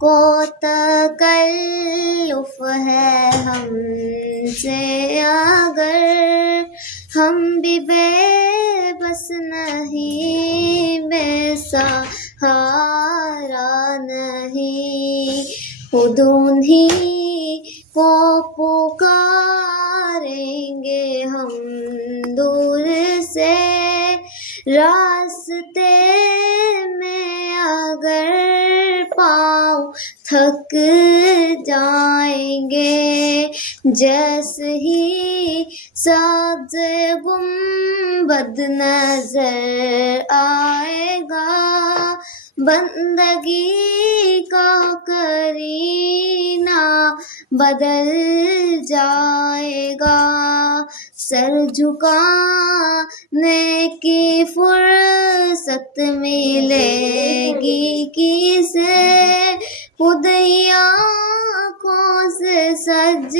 को तकल्लुफ है हमसे अगर हम भी बेबस नहीं, बेसहारा नहीं, खुद उन्हीं को पुकारेंगे हम दूर से। रास्ते में अगर पाँव थक जाएंगे, जैसे ही सब्ज़ गुंबद नजर आएगा, बंदगी का करीना बदल जाएगा। सर झुकाने की फुर्सत मिलेगी किसे, खुद ही आँखों से सज